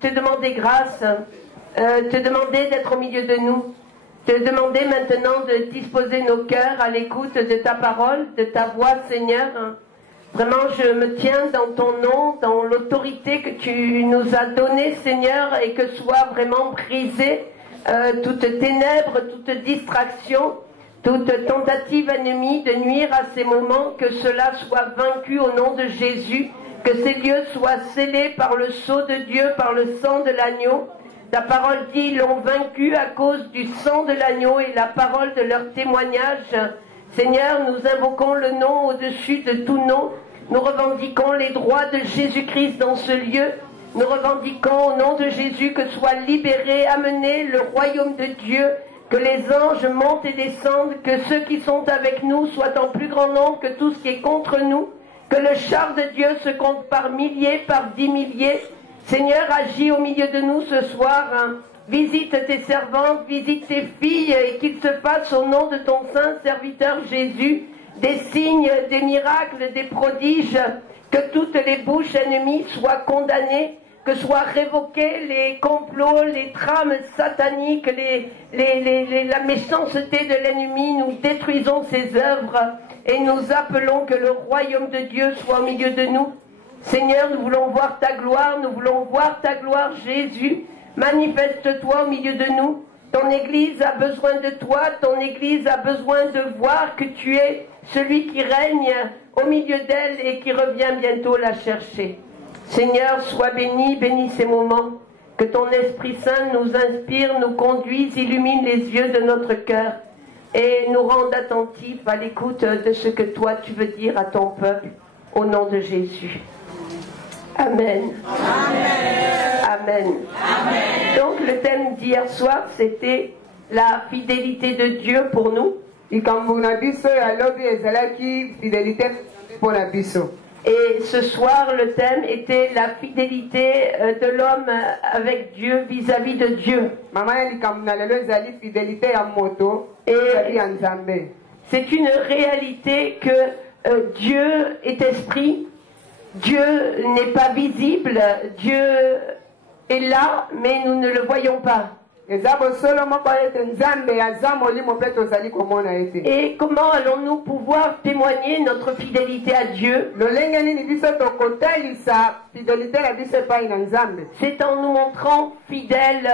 te demander grâce, te demander d'être au milieu de nous, te demander maintenant de disposer nos cœurs à l'écoute de ta parole, de ta voix, Seigneur. Vraiment, je me tiens dans ton nom, dans l'autorité que tu nous as donnée, Seigneur, et que soit vraiment brisée toute ténèbre, toute distraction, toute tentative ennemie de nuire à ces moments, que cela soit vaincu au nom de Jésus, que ces lieux soient scellés par le sceau de Dieu, par le sang de l'agneau. Ta parole dit, ils l'ont vaincu à cause du sang de l'agneau et la parole de leur témoignage. Seigneur, nous invoquons le nom au-dessus de tout nom. Nous revendiquons les droits de Jésus-Christ dans ce lieu. Nous revendiquons au nom de Jésus que soit libéré, amené le royaume de Dieu, que les anges montent et descendent, que ceux qui sont avec nous soient en plus grand nombre que tout ce qui est contre nous, que le char de Dieu se compte par milliers, par 10 milliers. Seigneur, agis au milieu de nous ce soir. Visite tes servantes, visite tes filles, et qu'il se fasse au nom de ton saint serviteur Jésus des signes, des miracles, des prodiges, que toutes les bouches ennemies soient condamnées, que soient révoqués les complots, les trames sataniques, la méchanceté de l'ennemi. Nous détruisons ses œuvres et nous appelons que le royaume de Dieu soit au milieu de nous. Seigneur, nous voulons voir ta gloire, nous voulons voir ta gloire, Jésus. Manifeste-toi au milieu de nous. Ton Église a besoin de toi, ton Église a besoin de voir que tu es celui qui règne au milieu d'elle et qui revient bientôt la chercher. Seigneur, sois béni, bénis ces moments, que ton Esprit Saint nous inspire, nous conduise, illumine les yeux de notre cœur et nous rende attentifs à l'écoute de ce que toi tu veux dire à ton peuple, au nom de Jésus. Amen. Amen. Amen. Amen. Donc le thème d'hier soir, c'était la fidélité de Dieu pour nous. Et ce soir, le thème était la fidélité de l'homme avec Dieu vis-à-vis de Dieu. Et c'est une réalité que Dieu est esprit. Dieu n'est pas visible, Dieu est là, mais nous ne le voyons pas. Et comment allons-nous pouvoir témoigner notre fidélité à Dieu? C'est en nous montrant fidèles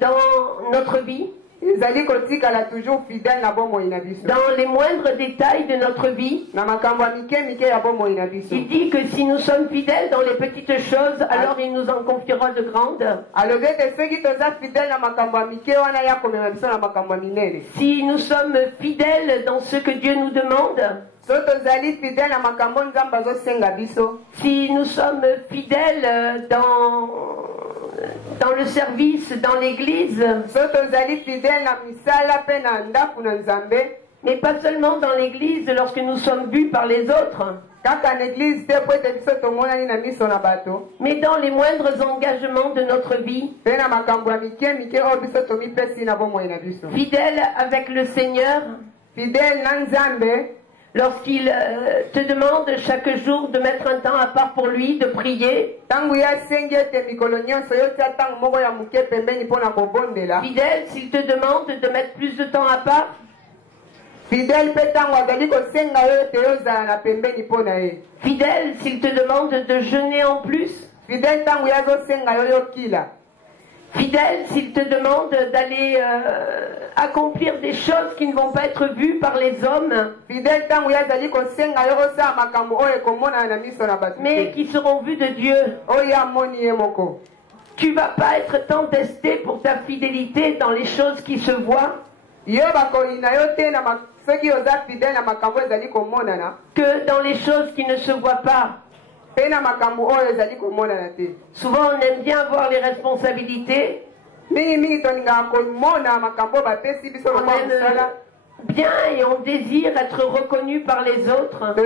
dans notre vie. Dans les moindres détails de notre vie. Il dit que si nous sommes fidèles dans les petites choses, alors il nous en confiera de grandes. Si nous sommes fidèles dans ce que Dieu nous demande, si nous sommes fidèles dans le service, dans l'église, mais pas seulement dans l'église lorsque nous sommes vus par les autres, mais dans les moindres engagements de notre vie, fidèle avec le Seigneur, lorsqu'il te demande chaque jour de mettre un temps à part pour lui, de prier. Fidèle s'il te demande de mettre plus de temps à part. Fidèle s'il te demande de jeûner en plus. Fidèle s'il te demande d'aller accomplir des choses qui ne vont pas être vues par les hommes, mais qui seront vues de Dieu. Tu ne vas pas être tant testé pour ta fidélité dans les choses qui se voient que dans les choses qui ne se voient pas. Souvent on aime bien avoir les responsabilités. On aime bien et on désire être reconnu par les autres.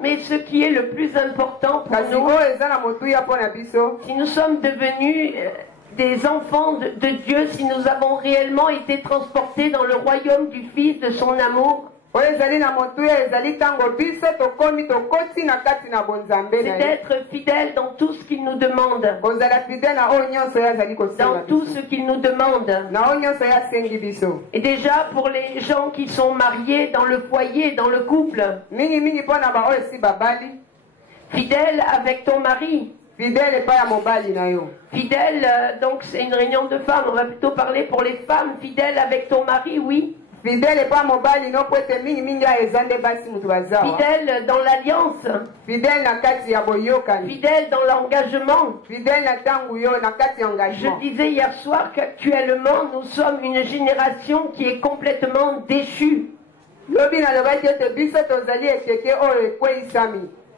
Mais ce qui est le plus important pour nous, si nous sommes devenus des enfants de Dieu, si nous avons réellement été transportés dans le royaume du Fils de son amour, C'est d'être fidèle dans tout ce qu'il nous demande. Dans tout ce qu'il nous demande. Et déjà pour les gens qui sont mariés dans le foyer, dans le couple. Fidèle avec ton mari. Fidèle, donc c'est une réunion de femmes. On va plutôt parler pour les femmes. Fidèle avec ton mari, oui. Fidèle dans l'alliance. Fidèle dans l'engagement. Je disais hier soir qu'actuellement nous sommes une génération qui est complètement déchue.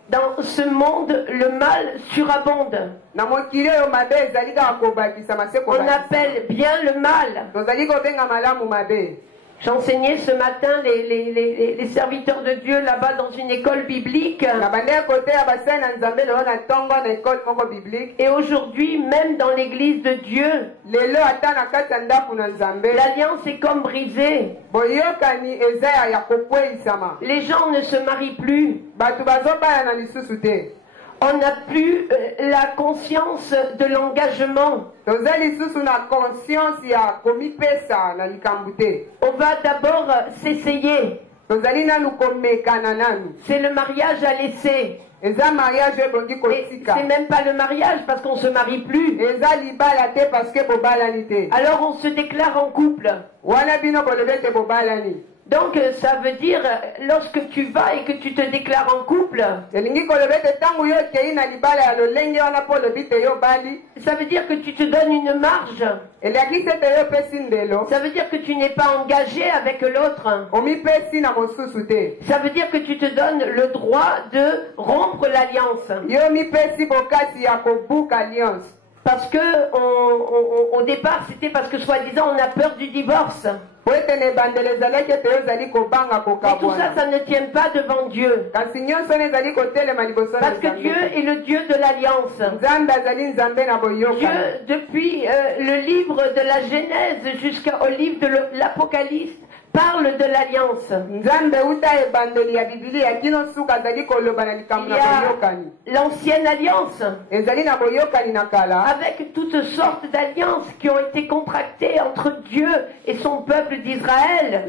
Dans ce monde, le mal surabonde. On appelle bien le mal. J'enseignais ce matin les serviteurs de Dieu là-bas dans une école biblique. Et aujourd'hui, même dans l'église de Dieu, l'alliance est comme brisée. Les gens ne se marient plus. On n'a plus la conscience de l'engagement. On va d'abord s'essayer. C'est le mariage à l'essai. C'est même pas le mariage parce qu'on ne se marie plus. Alors on se déclare en couple. Donc ça veut dire, lorsque tu vas et que tu te déclares en couple, ça veut dire que tu te donnes une marge. Ça veut dire que tu n'es pas engagé avec l'autre. Ça veut dire que tu te donnes le droit de rompre l'alliance. Parce que au départ c'était parce que soi-disant on a peur du divorce. Mais tout ça, ça ne tient pas devant Dieu. Parce que Dieu est le Dieu de l'alliance. Dieu, depuis le livre de la Genèse jusqu'au livre de l'Apocalypse, parle de l'alliance. Il y a l'ancienne alliance, avec toutes sortes d'alliances qui ont été contractées entre Dieu et son peuple d'Israël.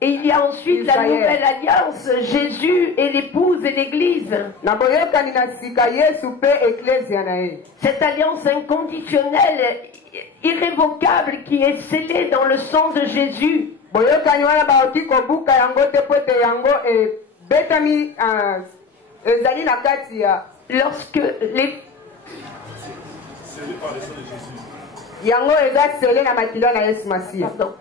Et il y a ensuite la nouvelle alliance, Jésus et l'épouse et l'église. Cette alliance inconditionnelle, irrévocable, qui est scellée dans le sang de Jésus. Lorsque les... Pardon.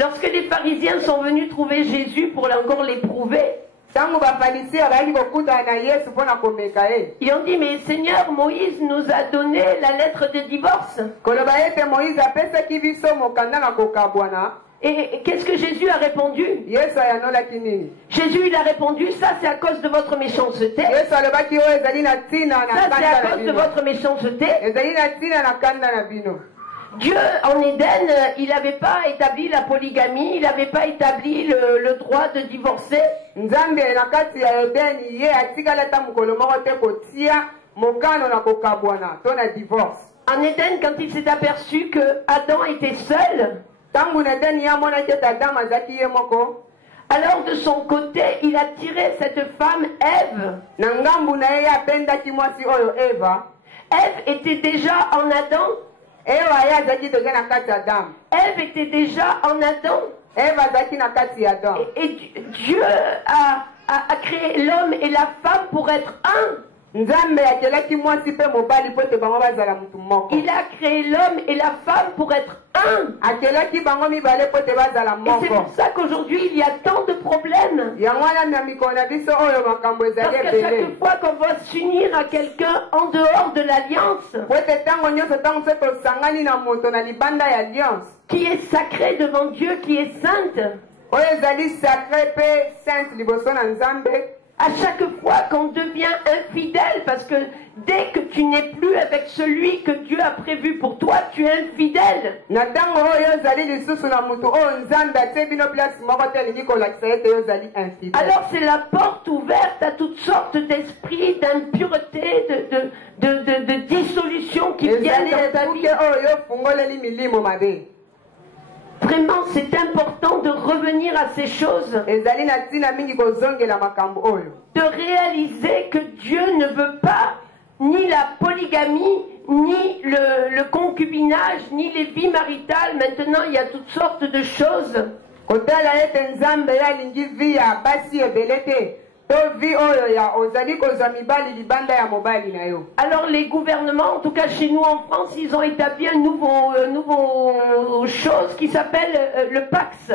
Lorsque les pharisiens sont venus trouver Jésus pour encore l'éprouver, ils ont dit, mais Seigneur, Moïse nous a donné la lettre de divorce. Et qu'est-ce que Jésus a répondu? Jésus il a répondu, ça c'est à cause de votre méchanceté. Ça c'est à cause de votre méchanceté. Dieu en Éden, il n'avait pas établi la polygamie, il n'avait pas établi le droit de divorcer. En Éden, quand il s'est aperçu que Adam était seul, alors de son côté, il a tiré cette femme Ève. Ève était déjà en Adam. Ève était déjà en Adam. Et Dieu a créé l'homme et la femme pour être un. Il a créé l'homme et la femme pour être un. Et c'est pour ça qu'aujourd'hui il y a tant de problèmes. Parce qu'à chaque fois qu'on va s'unir à quelqu'un en dehors de l'alliance, qui est sacré devant Dieu, qui est sainte, À chaque fois qu'on devient infidèle, parce que dès que tu n'es plus avec celui que Dieu a prévu pour toi, tu es infidèle. Alors c'est la porte ouverte à toutes sortes d'esprits, d'impureté, de dissolution qui viennent dans ta vie. Vraiment, c'est important de revenir à ces choses. De réaliser que Dieu ne veut pas ni la polygamie, ni le concubinage, ni les vies maritales. Maintenant, il y a toutes sortes de choses. Alors les gouvernements, en tout cas chez nous en France, ils ont établi une nouveau chose qui s'appelle le Pax.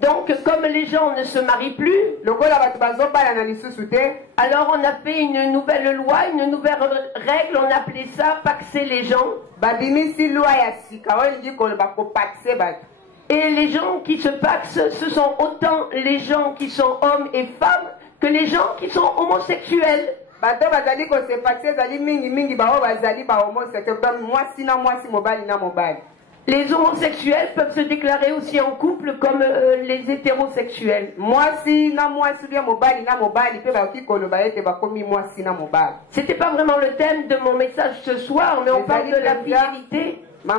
Donc comme les gens ne se marient plus, alors on a fait une nouvelle loi, une nouvelle règle, on appelait ça paxer les gens. Et les gens qui se paxent, ce sont autant les gens qui sont hommes et femmes que les gens qui sont homosexuels. Les homosexuels peuvent se déclarer aussi en couple comme les hétérosexuels. C'était pas vraiment le thème de mon message ce soir, mais on parle de la fidélité. Il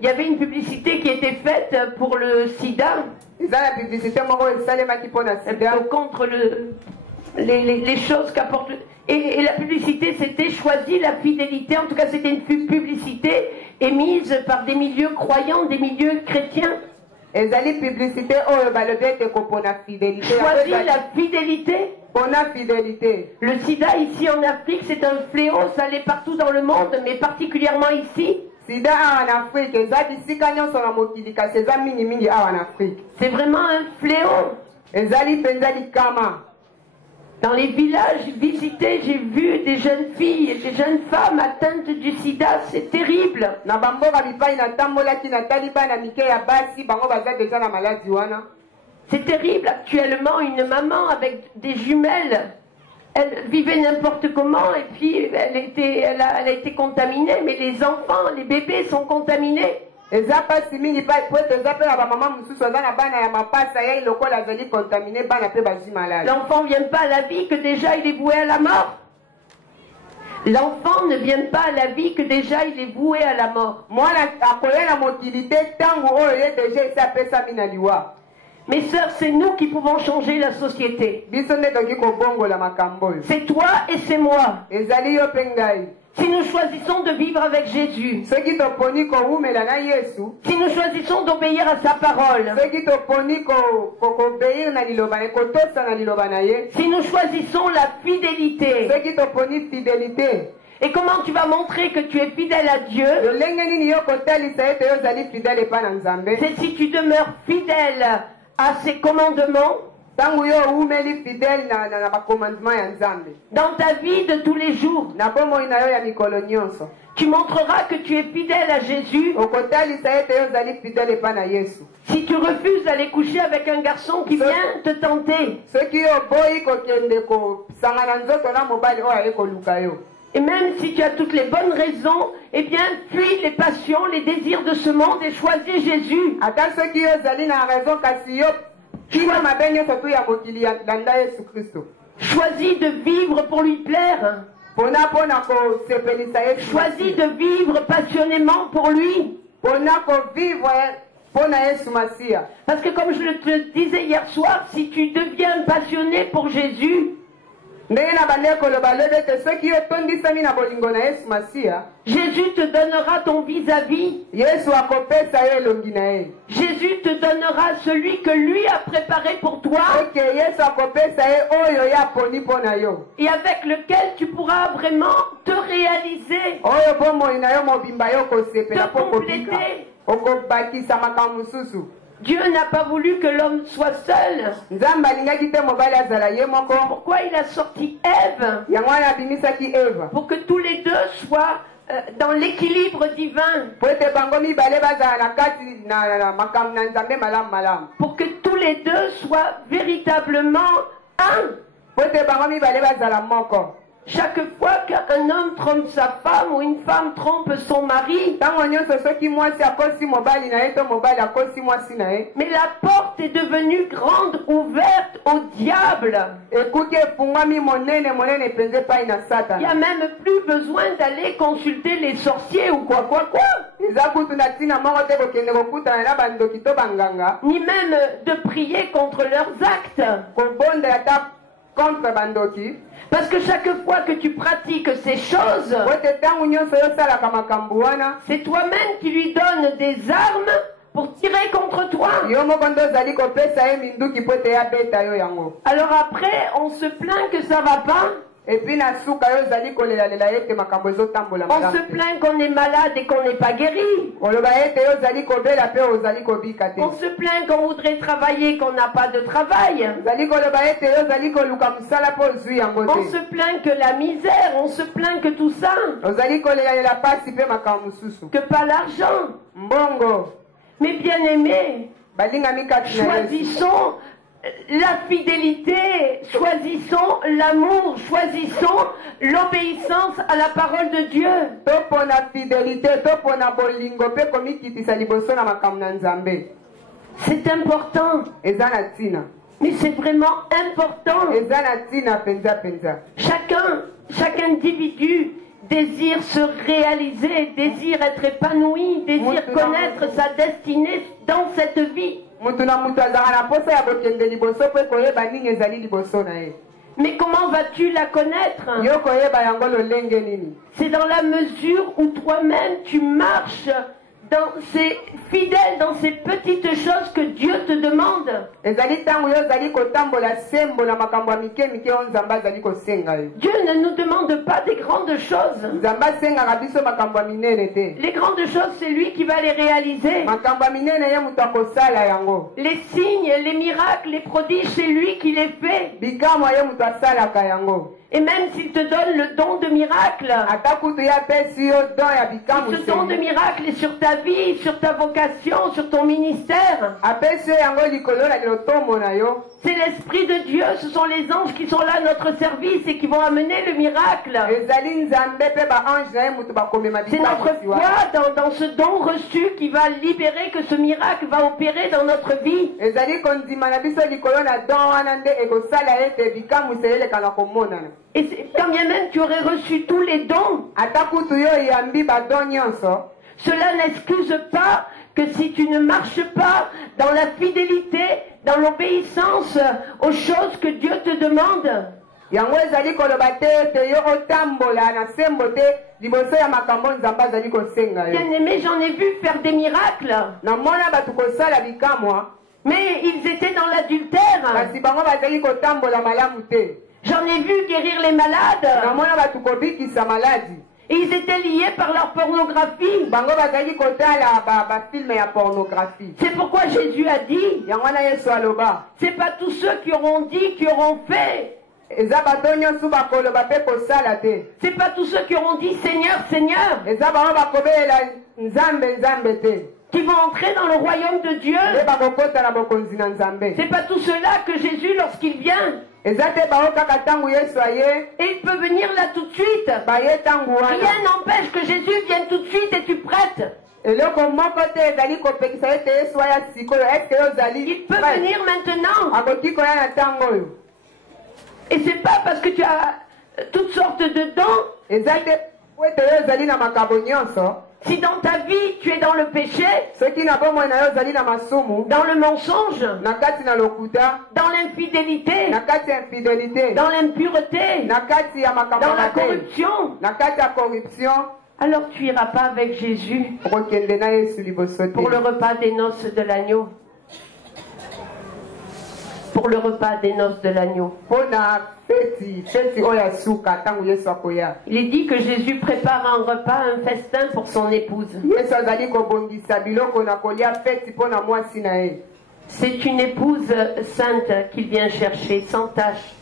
y avait une publicité qui était faite pour le sida, contre les choses qu'apporte. Et la publicité, c'était choisi la fidélité. En tout cas, c'était une publicité émise par des milieux croyants, des milieux chrétiens. Choisis la fidélité. Le sida ici en Afrique, c'est un fléau, ça l'est partout dans le monde, mais particulièrement ici. C'est vraiment un fléau. Dans les villages visités, j'ai vu des jeunes filles et des jeunes femmes atteintes du sida, c'est terrible. C'est terrible. Actuellement, une maman avec des jumelles, elle vivait n'importe comment et puis elle a été contaminée, mais les enfants, les bébés sont contaminés. L'enfant ne vient pas à la vie que déjà il est voué à la mort. L'enfant ne vient pas à la vie que déjà il est voué à la mort. Mes sœurs, c'est nous qui pouvons changer la société. C'est toi et c'est moi. Si nous choisissons de vivre avec Jésus, si nous choisissons d'obéir à sa parole, si nous choisissons la fidélité, et comment tu vas montrer que tu es fidèle à Dieu? C'est si tu demeures fidèle à ses commandements, dans ta vie de tous les jours. Tu montreras que tu es fidèle à Jésus. Si tu refuses d'aller coucher avec un garçon qui vient te tenter, et même si tu as toutes les bonnes raisons, eh bien, fuis les passions, les désirs de ce monde et choisis Jésus. Choisis de vivre pour lui plaire. Choisis de vivre passionnément pour lui. Parce que comme je te disais hier soir, si tu deviens passionné pour Jésus, Jésus te donnera ton vis-à-vis. Jésus te donnera celui que lui a préparé pour toi et avec lequel tu pourras vraiment te réaliser, te compléter. Dieu n'a pas voulu que l'homme soit seul. Pourquoi il a sorti Ève? Pour que tous les deux soient dans l'équilibre divin. Pour que tous les deux soient véritablement un. Chaque fois qu'un homme trompe sa femme ou une femme trompe son mari, mais la porte est devenue grande, ouverte au diable. Il n'y a même plus besoin d'aller consulter les sorciers ou quoi. Ni même de prier contre leurs actes. Parce que chaque fois que tu pratiques ces choses, c'est toi-même qui lui donnes des armes pour tirer contre toi. Alors après, on se plaint que ça va pas. On se plaint qu'on est malade et qu'on n'est pas guéri. On se plaint qu'on voudrait travailler, qu'on n'a pas de travail. On se plaint que la misère, on se plaint que tout ça. Que pas l'argent. Mais bien aimés, choisissons la fidélité, choisissons l'amour, choisissons l'obéissance à la parole de Dieu. C'est important. Mais c'est vraiment important. Chaque individu désire se réaliser, désire être épanoui, désire connaître sa destinée dans cette vie. Mais comment vas-tu la connaître? C'est dans la mesure où toi-même tu marches dans ces fidèles, dans ces petites choses que Dieu te demande. Dieu ne nous demande pas des grandes choses. Les grandes choses, c'est lui qui va les réaliser. Les signes, les miracles, les prodiges, c'est lui qui les fait. Et même s'il te donne le don de miracle, si ce don de miracle est sur ta vie, sur ta vocation, sur ton ministère, c'est l'Esprit de Dieu, ce sont les anges qui sont là à notre service et qui vont amener le miracle. C'est notre foi dans ce don reçu qui va libérer, que ce miracle va opérer dans notre vie. Et quand bien même tu aurais reçu tous les dons, cela n'excuse pas que si tu ne marches pas dans la fidélité, dans l'obéissance aux choses que Dieu te demande. Bien aimé, j'en ai vu faire des miracles. Mais ils étaient dans l'adultère. J'en ai vu guérir les malades. Et ils étaient liés par leur pornographie. C'est pourquoi Jésus a dit, c'est pas tous ceux qui auront dit, qui auront fait. C'est pas tous ceux qui auront dit Seigneur, Seigneur, qui vont entrer dans le royaume de Dieu. C'est pas tout cela que Jésus, lorsqu'il vient, et il peut venir là tout de suite. Rien n'empêche que Jésus vienne tout de suite et tu prêtes. Il peut venir maintenant. Et c'est pas parce que tu as toutes sortes de dons. Si dans ta vie tu es dans le péché, dans le mensonge, dans l'infidélité, dans l'impureté, dans la corruption, alors tu n'iras pas avec Jésus pour le repas des noces de l'agneau. Pour le repas des noces de l'agneau. Il est dit que Jésus prépare un repas, un festin pour son épouse. C'est une épouse sainte qu'il vient chercher, sans tache.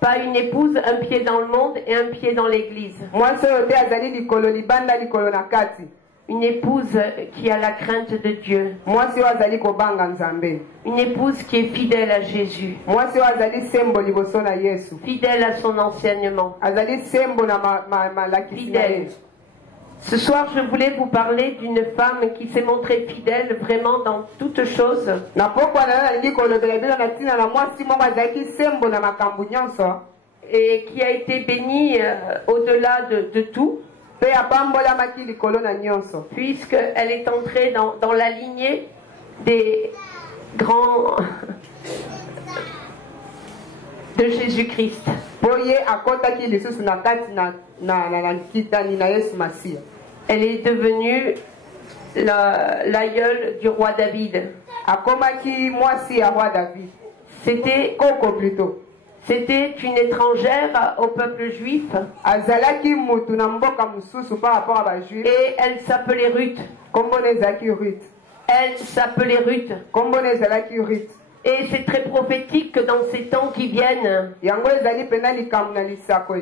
Pas une épouse, un pied dans le monde et un pied dans l'église. Une épouse qui a la crainte de Dieu. Une épouse qui est fidèle à Jésus. Fidèle à son enseignement. Fidèle. Ce soir, je voulais vous parler d'une femme qui s'est montrée fidèle vraiment dans toutes choses. Et qui a été bénie au-delà de tout. Puisqu'elle est entrée dans la lignée des grands de Jésus-Christ. Elle est devenue l'aïeule du roi David. C'était une étrangère au peuple juif. Et elle s'appelait Ruth. Elle s'appelait Ruth. Et c'est très prophétique que dans ces temps qui viennent,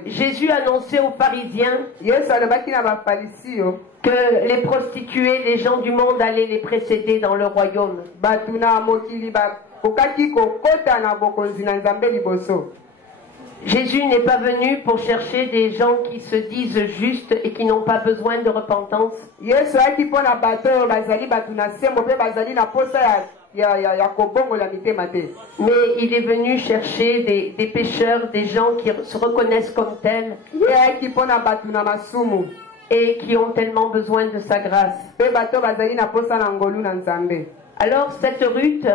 Jésus annonçait aux pharisiens que les prostituées, les gens du monde allaient les précéder dans le royaume. Jésus n'est pas venu pour chercher des gens qui se disent justes et qui n'ont pas besoin de repentance. Mais il est venu chercher des pécheurs, des gens qui se reconnaissent comme tels et qui ont tellement besoin de sa grâce. Alors cette Ruth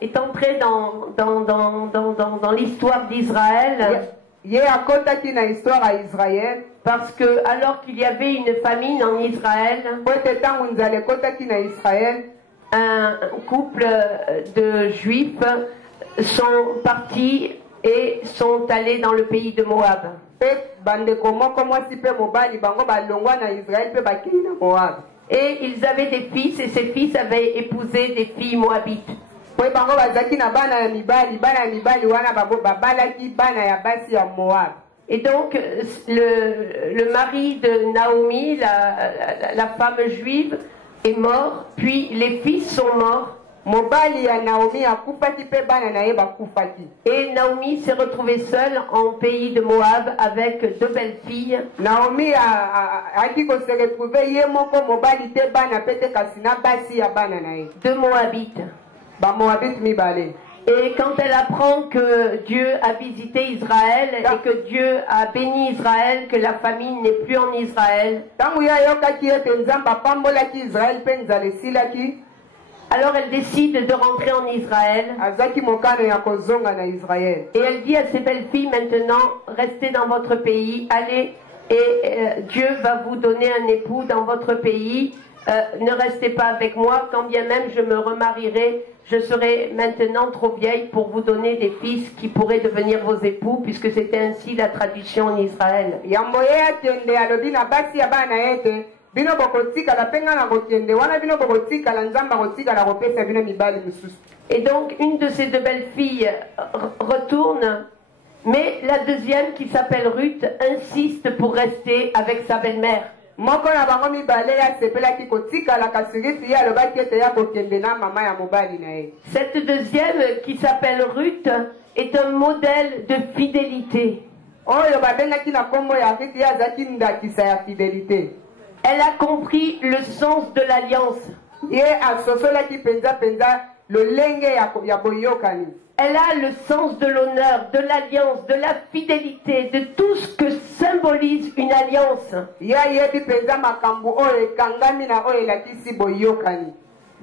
est entrée dans l'histoire d'Israël. Parce que alors qu'il y avait une famine en Israël, un couple de juifs sont partis et sont allés dans le pays de Moab. Et ils avaient des fils et ces fils avaient épousé des filles moabites. Et donc le mari de Naomi, la femme juive, est mort, puis les fils sont morts. Et Naomi s'est retrouvée seule en pays de Moab avec deux belles filles. Deux Moabites. Et quand elle apprend que Dieu a visité Israël et que Dieu a béni Israël, que la famine n'est plus en Israël, alors elle décide de rentrer en Israël. Et elle dit à ses belles filles, maintenant, restez dans votre pays, allez, et Dieu va vous donner un époux dans votre pays. Ne restez pas avec moi, quand bien même je me remarierai, je serai maintenant trop vieille pour vous donner des fils qui pourraient devenir vos époux, puisque c'était ainsi la tradition en Israël. Et donc une de ces deux belles filles retourne, mais la deuxième, qui s'appelle Ruth, insiste pour rester avec sa belle-mère. Cette deuxième, qui s'appelle Ruth, est un modèle de fidélité. Elle a compris le sens de l'alliance. Elle a le sens de l'honneur, de l'alliance, de la fidélité, de tout ce que symbolise une alliance.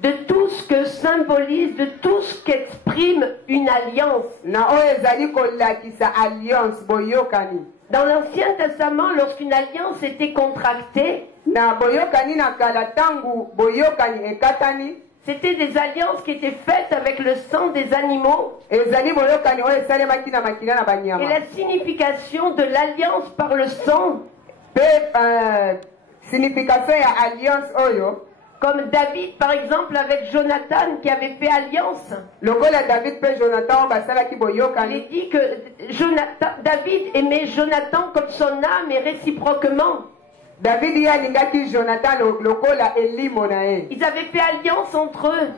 De tout ce que symbolise, de tout ce qu'exprime une alliance. Dans l'Ancien Testament, lorsqu'une alliance était contractée, c'était des alliances qui étaient faites avec le sang des animaux. Et la signification de l'alliance comme David par exemple avec Jonathan qui avait fait alliance. David Il est dit que David aimait Jonathan comme son âme et réciproquement. David Ils avaient fait alliance entre eux.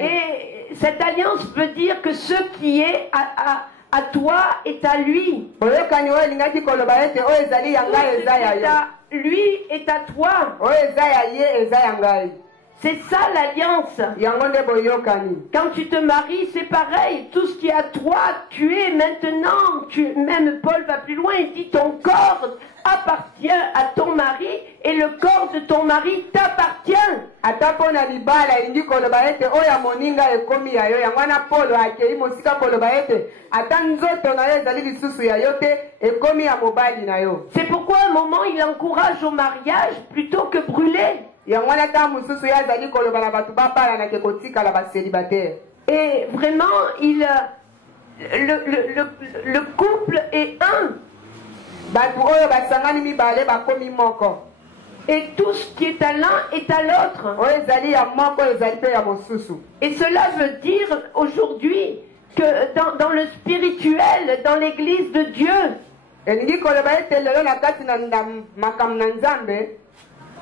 Et cette alliance veut dire que ce qui est à toi est à lui. Lui est à toi. C'est ça l'alliance. Quand tu te maries, c'est pareil. Tout ce qui est à toi, tu es maintenant. Même Paul va plus loin, il dit ton corps appartient à ton mari et le corps de ton mari t'appartient. C'est pourquoi à un moment il encourage au mariage plutôt que brûler. Et vraiment, le couple est un. Et tout ce qui est à l'un est à l'autre. Et cela veut dire aujourd'hui que dans le spirituel, dans l'église de Dieu,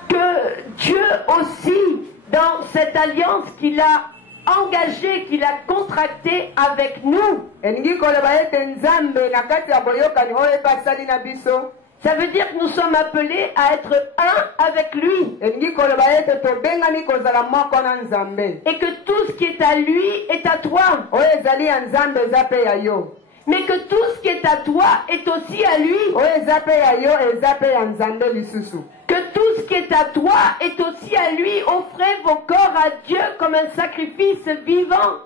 que Dieu aussi, dans cette alliance qu'il a engagée, qu'il a contractée avec nous, ça veut dire que nous sommes appelés à être un avec lui. Et que tout ce qui est à lui est à toi. Mais que tout ce qui est à toi est aussi à lui. Que tout ce qui est à toi est aussi à lui. Offrez vos corps à Dieu comme un sacrifice vivant.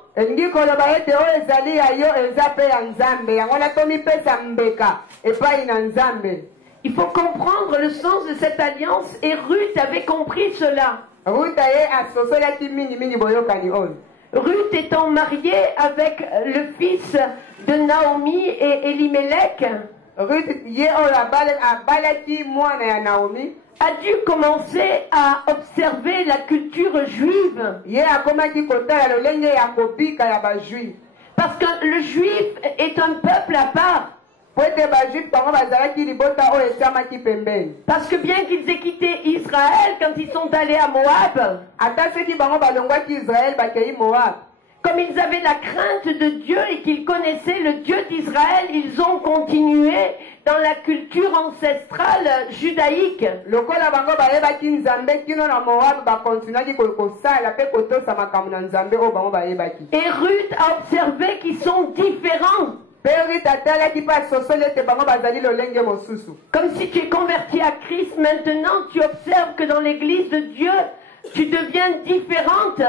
Il faut comprendre le sens de cette alliance et Ruth avait compris cela. Ruth étant mariée avec le fils de Naomi et Elimelech, a dû commencer à observer la culture juive. Parce que le juif est un peuple à part. Parce que bien qu'ils aient quitté Israël quand ils sont allés à Moab, comme ils avaient la crainte de Dieu et qu'ils connaissaient le Dieu d'Israël, ils ont continué dans la culture ancestrale judaïque. Et Ruth a observé qu'ils sont différents. Comme si tu es converti à Christ, maintenant tu observes que dans l'église de Dieu, tu deviens différente.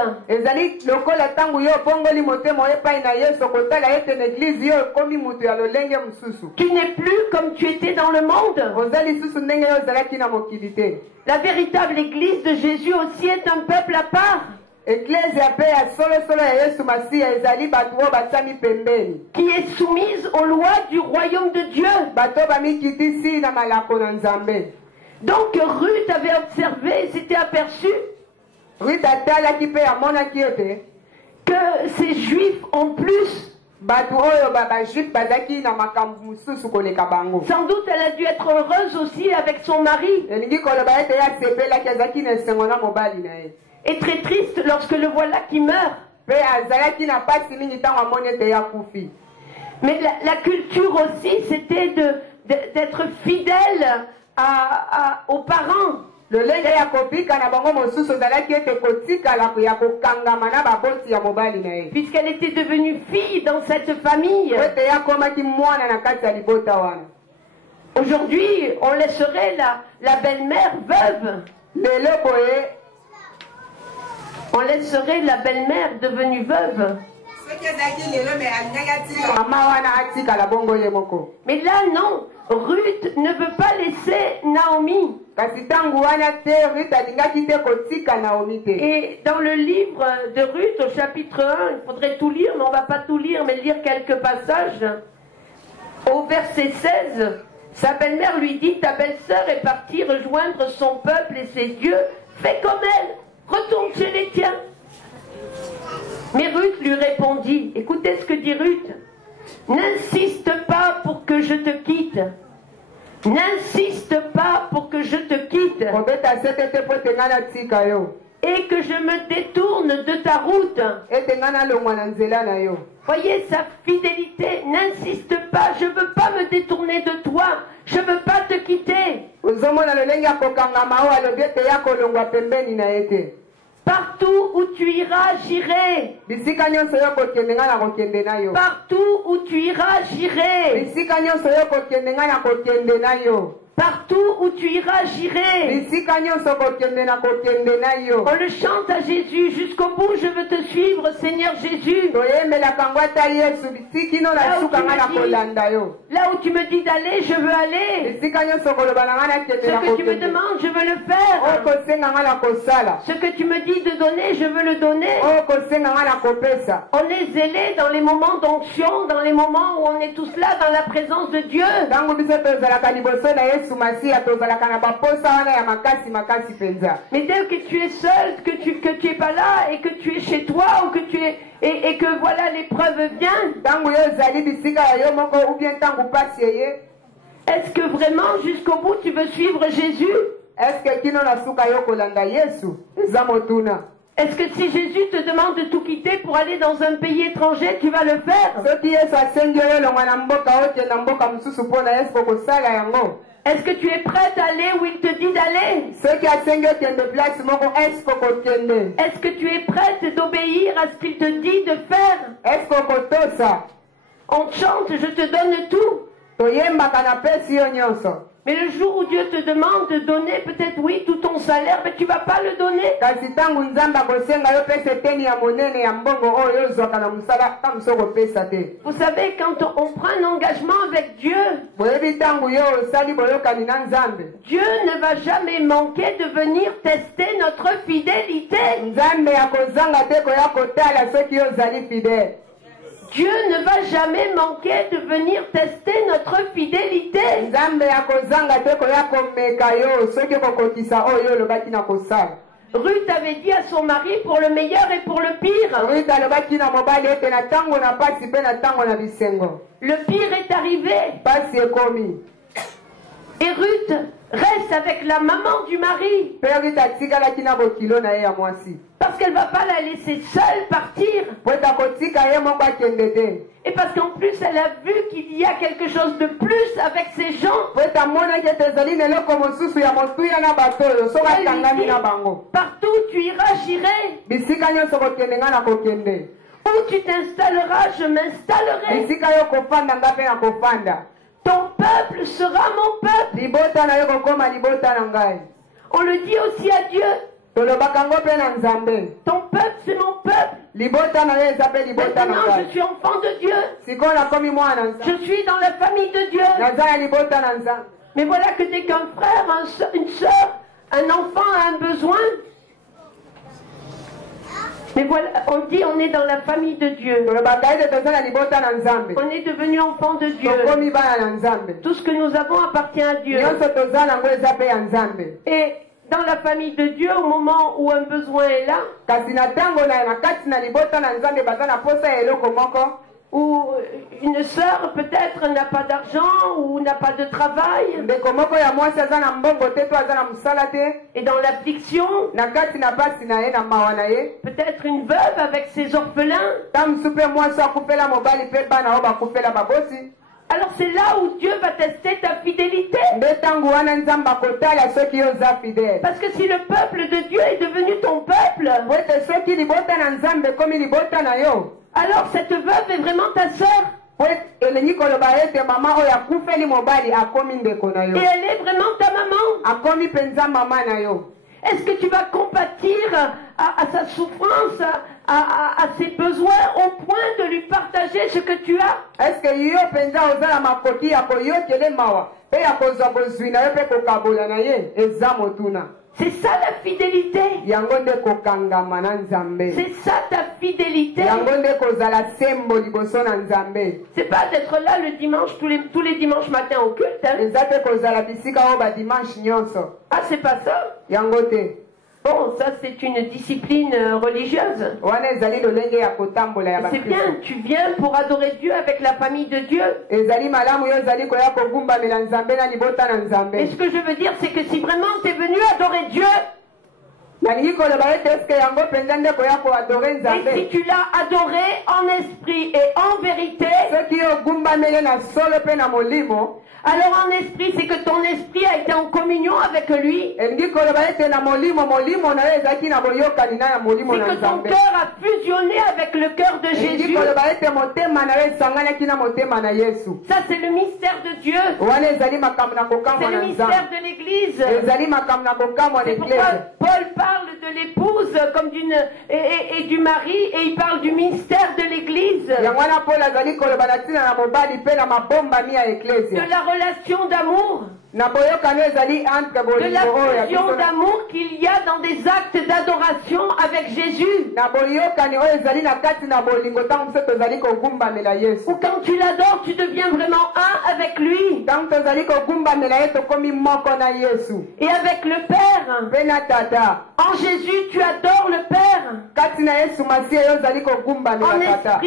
Tu n'es plus comme tu étais dans le monde. La véritable église de Jésus aussi est un peuple à part. Qui est soumise aux lois du royaume de Dieu. Donc Ruth avait observé, s'était aperçu que ces juifs ont plus. Sans doute elle a dû être heureuse aussi avec son mari. Et très triste lorsque le voilà qui meurt. Mais la culture aussi, c'était d'être fidèle aux parents. Puisqu'elle était devenue fille dans cette famille. Aujourd'hui, on laisserait la belle-mère veuve. On laisserait la belle-mère devenue veuve. Mais là, non. Ruth ne veut pas laisser Naomi. Et dans le livre de Ruth, au chapitre 1, il faudrait tout lire, mais on ne va pas tout lire, mais lire quelques passages. Au verset 16, sa belle-mère lui dit: ta belle-sœur est partie rejoindre son peuple et ses dieux. Fais comme elle, retourne chez les tiens. Mais Ruth lui répondit, écoutez ce que dit Ruth, n'insiste pas pour que je te quitte. N'insiste pas pour que je te quitte et que je me détourne de ta route. Voyez sa fidélité, n'insiste pas, je ne veux pas me détourner de toi, je ne veux pas te quitter. Partout où tu iras, j'irai. Partout où tu iras, j'irai. Partout où tu iras, j'irai. On le chante à Jésus. Jusqu'au bout, je veux te suivre, Seigneur Jésus. Là où tu me dis d'aller, je veux aller. Ce que tu me demandes, je veux le faire. Ce que tu me dis de donner, je veux le donner. On est zélé dans les moments d'onction, dans les moments où on est tous là dans la présence de Dieu. Mais dès que tu es seul, que tu es pas là et que tu es chez toi ou que tu es et que voilà l'épreuve vient. Est-ce que vraiment jusqu'au bout tu veux suivre Jésus? Est-ce que si Jésus te demande de tout quitter pour aller dans un pays étranger, tu vas le faire? Est-ce que tu es prête à aller où il te dit d'aller? Est-ce que tu es prête d'obéir à ce qu'il te dit de faire? On chante, je te donne tout. Mais le jour où Dieu te demande de donner, peut-être oui, tout ton salaire, mais tu ne vas pas le donner. Vous savez, quand on prend un engagement avec Dieu, Dieu ne va jamais manquer de venir tester notre fidélité. Dieu ne va jamais manquer de venir tester notre fidélité. Ruth avait dit à son mari pour le meilleur et pour le pire. Le pire est arrivé. Et Ruth reste avec la maman du mari. Parce qu'elle ne va pas la laisser seule partir. Et parce qu'en plus elle a vu qu'il y a quelque chose de plus avec ces gens. Partout où tu iras, j'irai. Où tu t'installeras, je m'installerai. Ton peuple sera mon peuple. On le dit aussi à Dieu. Ton peuple, c'est mon peuple. Maintenant, je suis enfant de Dieu. Je suis dans la famille de Dieu. Mais voilà que dès qu'un frère, une soeur, un enfant a un besoin, mais voilà, on dit on est dans la famille de Dieu. On est devenu enfant de Dieu. Tout ce que nous avons appartient à Dieu. Et dans la famille de Dieu, au moment où un besoin est là, ou une sœur peut-être n'a pas d'argent ou n'a pas de travail, et dans l'affliction, peut-être une veuve avec ses orphelins. Alors c'est là où Dieu va tester ta fidélité. Parce que si le peuple de Dieu est devenu ton peuple, alors cette veuve est vraiment ta sœur. Et elle est vraiment ta maman. Est-ce que tu vas compatir à sa souffrance, à ses besoins, au point de lui partager ce que tu as? C'est ça la fidélité. C'est ça ta fidélité. C'est pas d'être là le dimanche, tous les dimanches matin au culte. Hein? Ah, c'est pas ça. Bon, ça c'est une discipline religieuse. wana ezali lolenge ya kotambola ya C'est bakristo. bien, tu viens pour adorer Dieu avec la famille de Dieu. ezali malamu yo ozali koya kogumbamela nzambe na libota na Mais nzambe. ce que je veux dire, c'est que si vraiment tu es venu adorer Dieu, nalingi koloba ete eske yango mpenza nde koya koadore et si nzambe. tu l'as adoré en esprit et en vérité, soki ogumbameli na solo mpe na molimo, alors en esprit, c'est que ton esprit a été en communion avec lui. elingi koloba ete na molimo na yo ezalaki na boyokani na ya molimo C'est na que ton nzambe. cœur a fusionné avec le cœur de elingi Jésus. koloba ete motema na yo esanganaki na motema na yesu. Ça, c'est le mystère de Dieu. wana ezali makambo na C'est kokamwa le na mystère nzambe. de l'Église. ezali makambo na kokamwa na C'est pourquoi eglise. Paul parle de l'épouse comme et du mari, et il parle du mystère de l'Église, yango wana paul azali koloba na ntina na mobali mpe na mabombami ya de eklesia. la relation d'amour, na boyokani ezali entre de la bolingo oyo ya fusion biso na- d'amour qu'il y a dans des actes d'adoration avec Jésus. na boyokani oyo ezali na kati na bolingo ntango biso tozali kogumbamela yesu. Ou quand tu l'adores, tu deviens vraiment un avec lui ntango tozali kogumbamela ye tokomi moko na yesu et avec le Père. mpe na tata. En Jésus, tu adores le Père kati na yesu masiya yo ozali en kogumbamela tata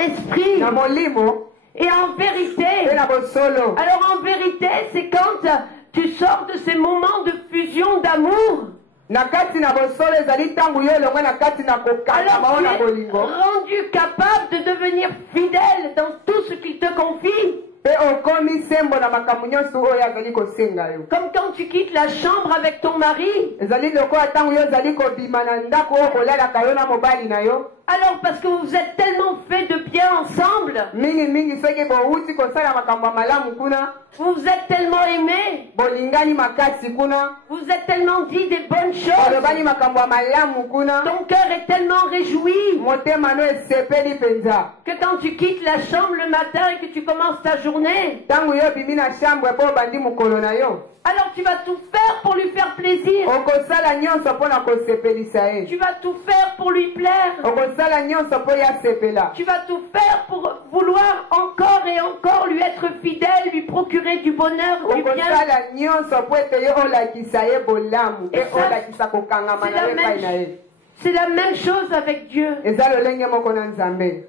esprit na molimo et en vérité. mpe na bosolo. Alors en vérité, c'est quand tu sors de ces moments de fusion d'amour. na kati na bosolo ezali ntango yo elongwe na kati na kokangama Alors oyo na tu es bolingo rendu capable de devenir fidèle dans tout ce qu'il te confie. mpe okomi sembo na makambo nyonso oyo azali kosenga yo. Comme quand tu quittes la chambre avec ton mari. ezali lokola ntango yo ozali kobima na ndako oyo kolalaka yo na mobali na yo. Alors parce que vous êtes tellement fait de bien ensemble, mingimingi soki bowuti kosala makambo ya malamu kuna, vous vous êtes tellement aimés, bolingani makasi kuna, vous êtes tellement dit des bonnes choses, bolobani makambo ya malamu kuna, ton cœur est tellement réjoui motema no esepeli mpenza. que quand tu quittes la chambre le matin et que tu commences ta journée, ntango yo obimi na chambre mpo obandi mokolo na yo, alors tu vas tout faire pour lui faire plaisir. okosala nyonso mpo na kosepelisa ye. Tu vas tout faire pour lui plaire. okosala nyonso mpo ye asepela. Tu vas tout faire pour vouloir encore et encore lui être fidèle, lui procurer du bonheur, du bien. okosala nyonso mpo ete ye olakisa ye bolamu mpe Et ça, olakisa kokangama c'est na la ye epai na ye. C'est la même chose avec Dieu. eza lolenge moko na nzambe.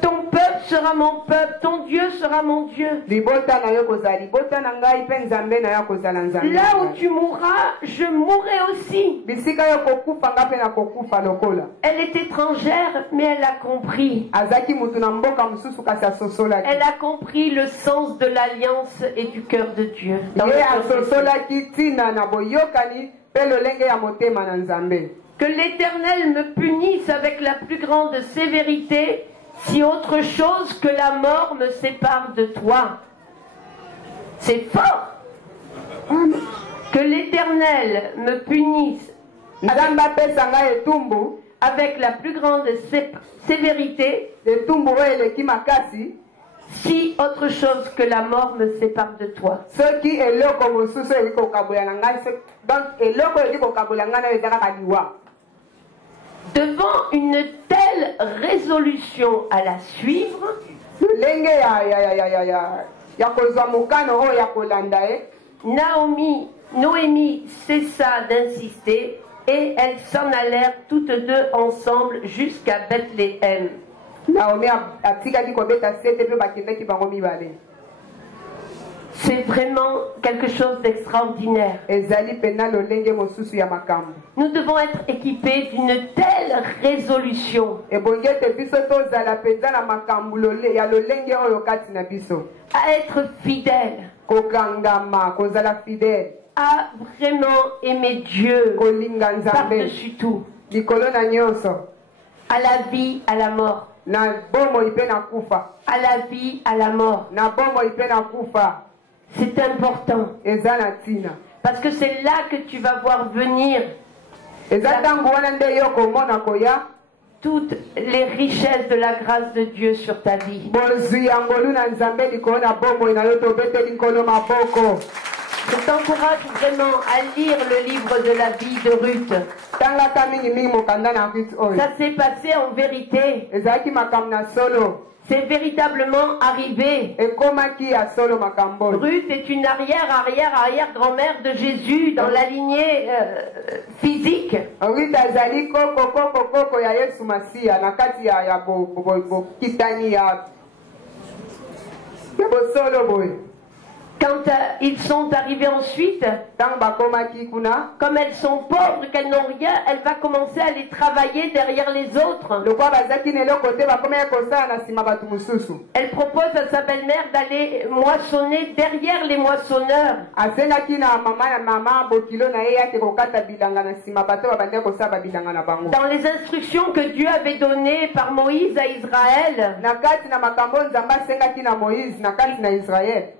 Ton peuple sera mon peuple, ton Dieu sera mon Dieu. libota na yo kozala libota na ngai mpe nzambe na yo akozala nzambe. Là où tu mourras, je mourrai aussi. bisika yo kokufa nga mpe na kokufa lokola. Elle est étrangère, mais elle a compris. azaki mutu na mboka mosusu kasi asosolaki. Elle a compris le sens de l'alliance et du cœur de Dieu. Dans le ye cœur de Dieu. asosolaki ntina na boyokani mpe lolenge ya motema na nzambe. Que l'Éternel me punisse avec la plus grande sévérité si autre chose que la mort me sépare de toi. C'est fort. Que l'Éternel me punisse nzambe apesa ngai etumbu, avec la plus grande sévérité etumbu oyo eleki makasi, si autre chose que la mort me sépare de toi. soki eloko mosusu eli kokabola na ngai, donc eloko eli kokabola ngai na yo eza kaka liwa. Devant une telle résolution à la suivre, lolenge ya kozwa mokano oyo ya kolanda ye, Noémie cessa d'insister et elles s'en allèrent toutes deux ensemble jusqu'à Bethléem. naomi atikaki kobeta sete mpe bakendaki bango mibale. C'est vraiment quelque chose d'extraordinaire. ezali mpena lolenge mosusu ya makambo. Nous devons être équipés d'une telle résolution ebongi ete biso tozala mpenza na makambo ya lolenge oyo kati na biso. à être fidèles, kokangama, kozala fidèle, à vraiment aimer Dieu kolinga nzambe par-dessus tout, likolo na nyonso, à la vie, à la mort, na bomoi mpe na kufa, à la vie, à la mort. na bomoi mpe na kufa. C'est important eza na ntina. parce que c'est là que tu vas voir venir eza ntango wana nde yo komona koya toutes les richesses de la grâce de Dieu sur ta vie. bozwi ya ngolu na nzambe likolo na bomoi na yo tobeteli nkolo maboko. Je t'encourage vraiment à lire le livre de la vie de Ruth. tangaka mingimingi mokanda na Ruth oyo. Ça s'est passé en vérité. ezalaki makambo na solo. c'est véritablement arrivé. ekomaki ya solo makambo oyo. Ruth est une arrière-grand-mère de Jésus dans la lignée physique. Ruth azali koko ya Yesu Masiya na kati ya bokitani ya bosolo boye. Quand ils sont arrivés ensuite, comme elles sont pauvres, qu'elles n'ont rien, elle va commencer à aller travailler derrière les autres. Elle propose à sa belle-mère d'aller moissonner derrière les moissonneurs. Dans les instructions que Dieu avait données par Moïse à Israël,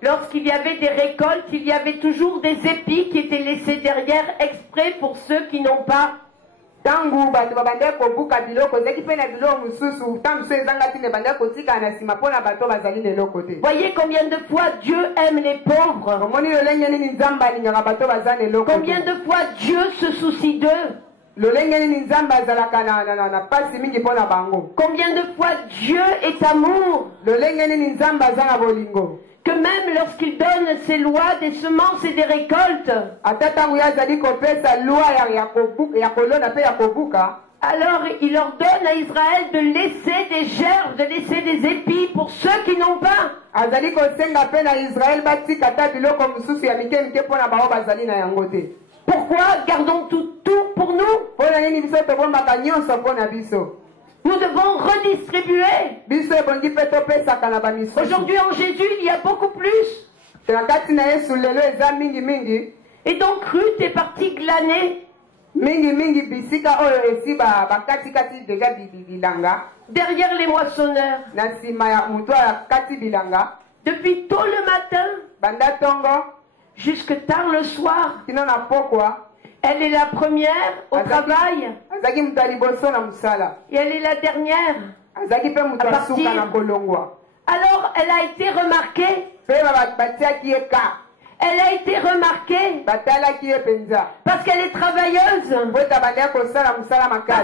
lorsqu'il y avait des récoltes, il y avait toujours des épis qui étaient laissés derrière exprès pour ceux qui n'ont pas. Voyez combien de fois Dieu aime les pauvres. Combien de fois Dieu se soucie d'eux. Combien de fois Dieu est amour. Que même lorsqu'il donne ses lois, des semences et des récoltes, alors il ordonne à Israël de laisser des gerbes, de laisser des épis pour ceux qui n'ont pas. Pourquoi gardons tout pour nous? Nous devons redistribuer. Aujourd'hui en Jésus, il y a beaucoup plus. Et donc Ruth est partie glaner derrière les moissonneurs. Depuis tôt le matin jusque tard le soir. Elle est la première au travail. Et elle est la dernière à partir. Alors elle a été remarquée. Elle a été remarquée parce qu'elle est travailleuse, parce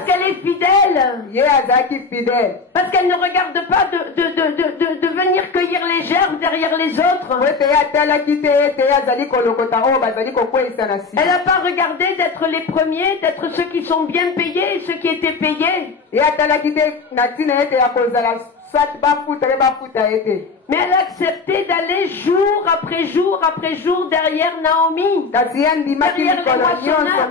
qu'elle est fidèle, parce qu'elle ne regarde pas de venir cueillir les gerbes derrière les autres. Elle n'a pas regardé d'être les premiers, d'être ceux qui sont bien payés et ceux qui étaient payés. Mais elle a accepté d'aller jour après jour après jour derrière Naomi, derrière les moissonneurs,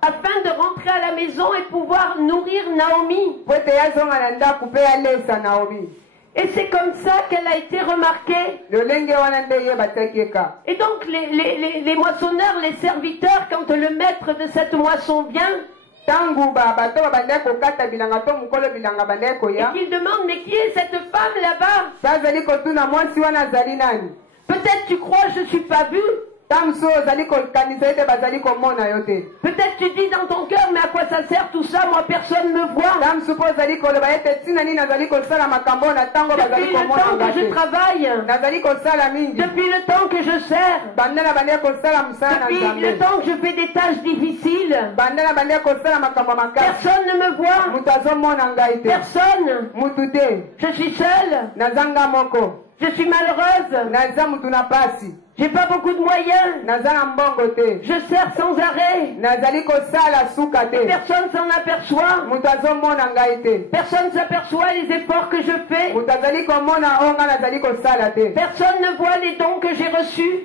afin de rentrer à la maison et pouvoir nourrir Naomi. Et c'est comme ça qu'elle a été remarquée. Et donc les moissonneurs, les serviteurs, quand le maître de cette moisson vient, et qu'il demande, mais qui est cette femme là-bas? Peut-être tu crois je ne suis pas vue. Peut-être tu dis dans ton cœur, mais à quoi ça sert tout ça? Moi personne ne me voit. Depuis le temps que je travaille, depuis le temps que je sers, depuis le temps que je fais des tâches difficiles, personne ne me voit. Personne. Je suis seule. Je suis malheureuse. J'ai pas beaucoup de moyens. Je sers sans arrêt. Et personne s'en aperçoit. Personne ne s'aperçoit les efforts que je fais. Personne ne voit les dons que j'ai reçus.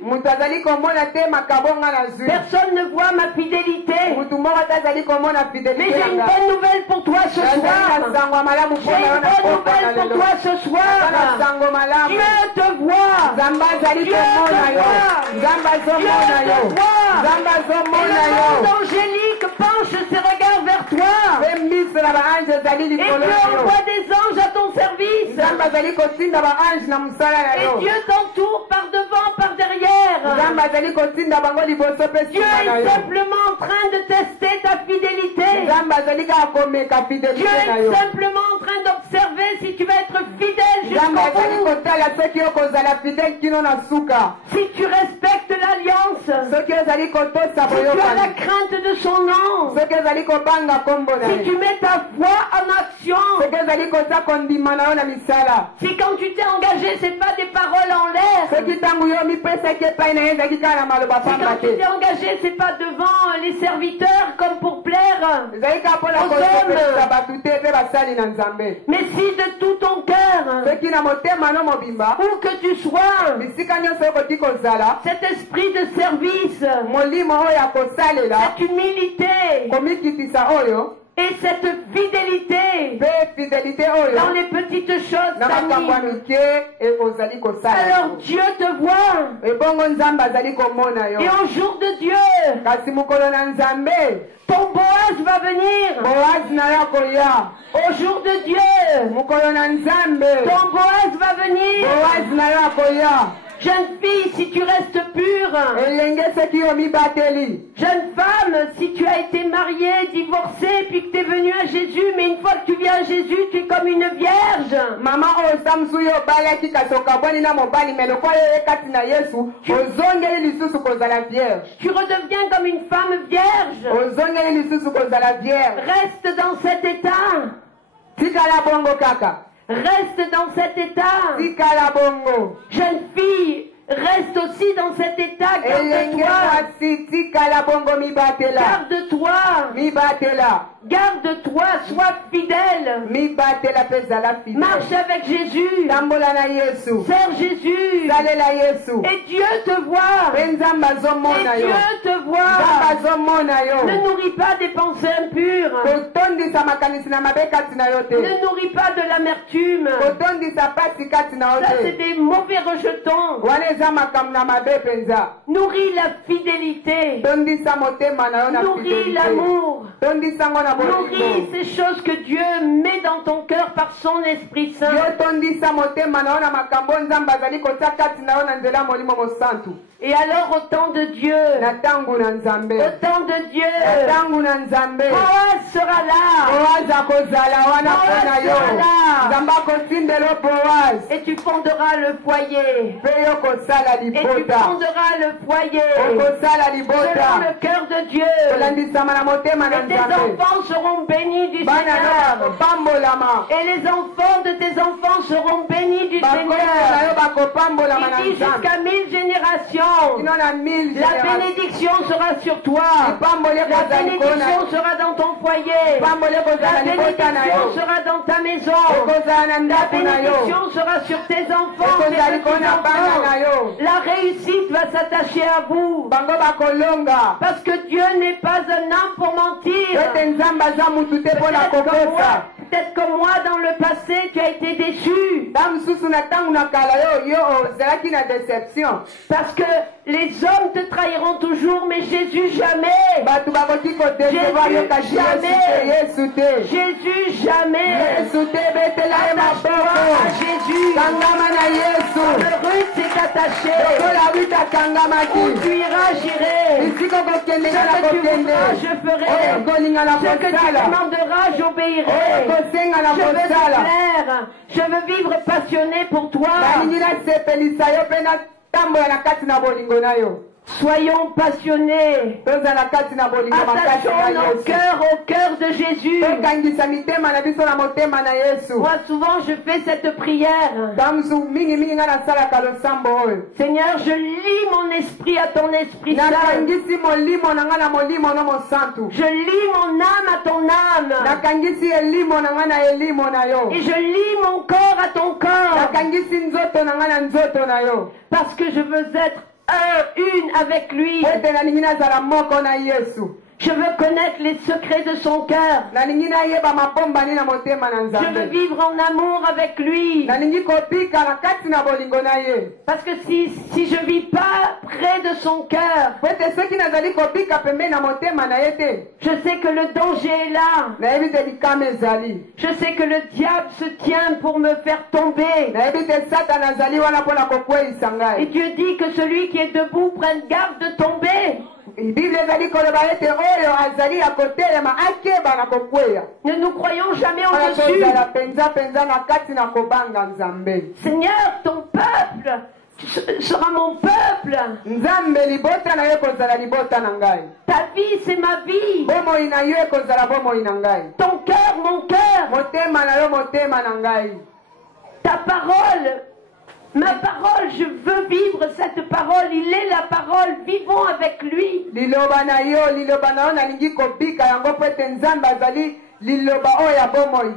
Personne ne voit ma fidélité. Mais j'ai une bonne nouvelle pour toi ce soir. J'ai une bonne nouvelle pour toi ce soir. Dieu te voit. Dieu te voit. Et le monde angélique penche ses regards vers toi. Et Dieu envoie des anges à ton service. Et Dieu t'entoure par devant, par derrière. Dieu est simplement en train de tester ta fidélité. Dieu est simplement en train d'observer si tu vas être fidèle jusqu'au bout. Si tu respectes l'alliance l'obéissance, soki ozali kotosa si tu as la boyokani, crainte de son nom, soki ozali kobanga kombo na si ye, tu mets ta foi en action, soki ozali kotia kondima na yo na misala, si quand tu t'es engagé, c'est pas des paroles en l'air, soki ntango yo mipesaki epai na ye ezalaki kaka na maloba si pamba quand tu te, t'es engagé, c'est pas devant les serviteurs comme pour plaire, ezali kaka mpona kosepelisa bato te mpe basali na Nzambe. mais si de tout ton cœur, Soki na motema no mobimba, où que tu sois, bisika nyonso okoki kozala, cet esprit de service, molimo oyo ya kosalela, cette humilité komikitisa oyo, et cette fidélité mpe fidelité oyo, dans les petites choses na makambo ya t'animent. mike ozali kosala. Alors Dieu te voit. Ebongo Nzambe azali komona yo. Et au jour de Dieu, Kasi mokolo na Nzambe, ton Boaz va venir. Boaz na yo koya. Au jour de Dieu, Mokolo na Nzambe, ton Boaz va venir. Boaz na yo koya. Jeune fille, si tu restes pure. Elenge soki yo mibateli. Jeune femme, si tu as été mariée, divorcée, puis que tu es venue à Jésus, mais une fois que tu viens à Jésus, tu es comme une vierge. Mama oyo samsu yo obalaki kasi okabwani na mobali me lokola yo kati na Yesu ozongeli lisusu kozala vierge. Tu redeviens comme une femme vierge. Ozongeli lisusu kozala vierge. Reste dans cet état. Tikala bongo kaka. Reste dans cet état. Tikala bongo. Jeune fille, reste aussi dans cet état. Elenge Garde-toi. mwasi tikala bongo mibatela. Garde-toi. Mibatela. Garde-toi. Sois fidèle. Mibatela mpe zala fidèle. Marche avec Jésus. Tambola na Yesu. Sers Jésus. Salela Yesu. Et Dieu te voit. Mpe Nzambe Et azomona yo. Dieu te Nzambe voit. azomona yo. Ne nourris pas des pensées impures. Kotondisa makanisi na mabe kati na yo te. Ne nourris pas de l'amertume. Kotondisa pasi kati na yo Ça, c'est te. des mauvais rejetons. Wana eza makambo na mabe mpenza. Nourris la fidélité. Tondisa motema na yo na Nourris fidelité. l'amour. Tondisa ngo na Nourris bolingo. ces choses que Dieu met dans ton cœur par son Esprit Saint. Yo tondisa motema na yo na makambo Nzambe azali kotia kati na yo na nzela molimo mosantu. Et alors au temps de Dieu, Na tangu na Nzambe. au temps de Dieu, Na tangu na Nzambe. Boaz sera là. Boaz akozala wana mpona yo. Boaz sera Nzambe akotindela Boaz. Et tu fonderas le foyer. Mpe yo kosala Et tu libota. fonderas le foyer. Okosala Selon libota. le cœur de Dieu. Kolandisama na motema na Et tes Nzambe. enfants seront bénis du Bana na yo Seigneur. bakopambolama. Et les enfants de tes enfants seront bénis du Bakoko na yo Seigneur. bakopambolama na Il dit Nzambe. jusqu'à 1000 générations. Kino na 1000 La générations. bénédiction sera sur toi. Ipambole La kozala likolo na yo. bénédiction sera dans ton foyer. Ipambole La kozala libota na bénédiction yo. sera dans ta maison. Ekozala na La ndako na yo. bénédiction sera sur tes enfants, Ekozala tes likolo na bana na petits-enfants. yo. La réussite va s'attacher à vous. Bango bakolonga. Parce que Dieu n'est pas un homme pour mentir. Ete Nzambe aza mutu te mpo na kokosa. Peut-être que moi, dans le passé, tu as été déçu. Ta mosusu na ntango na kala yo ozalaki na déception. Parce que les hommes te trahiront toujours, mais Jésus jamais. Bato bakoki kodesevoir yo kasi Yesu te. Yesu te. Jésus jamais. Yesu te betela ye Attache-toi à maboko. Jésus. Kangama na Yesu. Le Ruth s'est attaché. Lokola Ruth Où akangamaki. tu iras, j'irai. Bisika okokende nga na Ce que tu kokende. voudras, je ferai. Oyo okolinga na Ce que tu kosala. demanderas, j'obéirai. Oyo okosenga na Je veux te kosala. plaire. Je veux vivre passionné pour toi. nalingi nasepelisa yo mpe natambola na kati na bolingo na yo. Soyons passionnés. tozala kati na bolingo makasi Attachons na nos Yesu. cœurs au cœur de Jésus. tokangisa mitema na biso na motema na Yesu. Moi, souvent, je fais cette prière. tamusu mingimingi nga nasalaka losambo oyo. Seigneur, je lis mon esprit à ton Esprit Saint. nakangisi molimo na nga na molimo no mosantu. Je lis mon âme à ton âme. nakangisi elimo na nga na elimo na yo. Et je lis mon corps à ton corps. nakangisi nzoto na nga na nzoto na yo. Parce que je veux être une avec lui. ete nalingi nazala moko na Yesu. Je veux connaître les secrets de son cœur. nalingi nayeba mabombani na motema na Je veux Nzambe. vivre en amour avec lui. nalingi kopika na kati na bolingo na ye. Parce que si je vis pas près de son cœur, po ete soki nazali kopika pembeni na motema na ye te, je sais que le danger est là. nayebi te likama ezali. Je sais que le diable se tient pour me faire tomber. nayebi te satana azali wana mpo na kokweyisa Et ngai. Dieu dit que celui qui est debout prenne garde de tomber. bible ezali koloba ete oyo azali ya kotelema akeba na kokweya. Ne nous croyons jamais wana au-dessus. tozala penza na kati na kobanga Nzambe. Seigneur, ton peuple sera mon peuple. Nzambe libota na yo kozala libota na ngai. Ta vie, c'est ma vie. Bomoi na yo ekozala bomoi na ngai. Ton cœur, mon cœur. Motema na yo motema na ngai. Ta parole, ma parole, je veux vivre cette parole. Il est la parole, vivons avec lui. Liloba na yo nalingi kobika yango po ete Nzambe azali liloba oyo ya bomoi.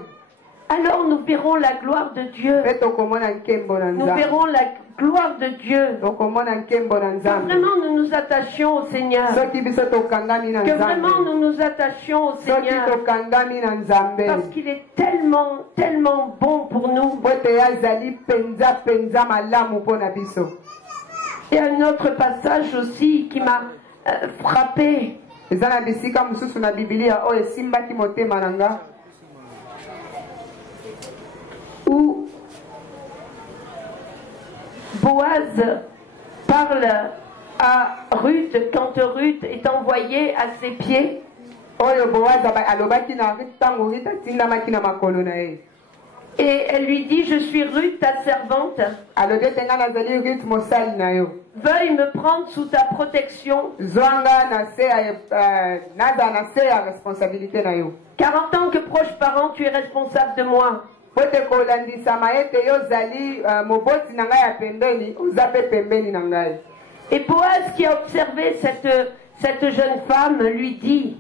Alors nous verrons la gloire de Dieu. Nous verrons la gloire de Dieu. Que vraiment nous nous attachions au Seigneur. Que vraiment nous nous attachions au Seigneur. Parce qu'il est tellement, tellement bon pour nous. Il y a un autre passage aussi qui m'a frappé. Où Boaz parle à Ruth quand Ruth est envoyée à ses pieds. Et elle lui dit, je suis Ruth, ta servante. Veuille me prendre sous ta protection. Car en tant que proche parent, tu es responsable de moi. Et Boaz, qui a observé cette jeune femme, lui dit,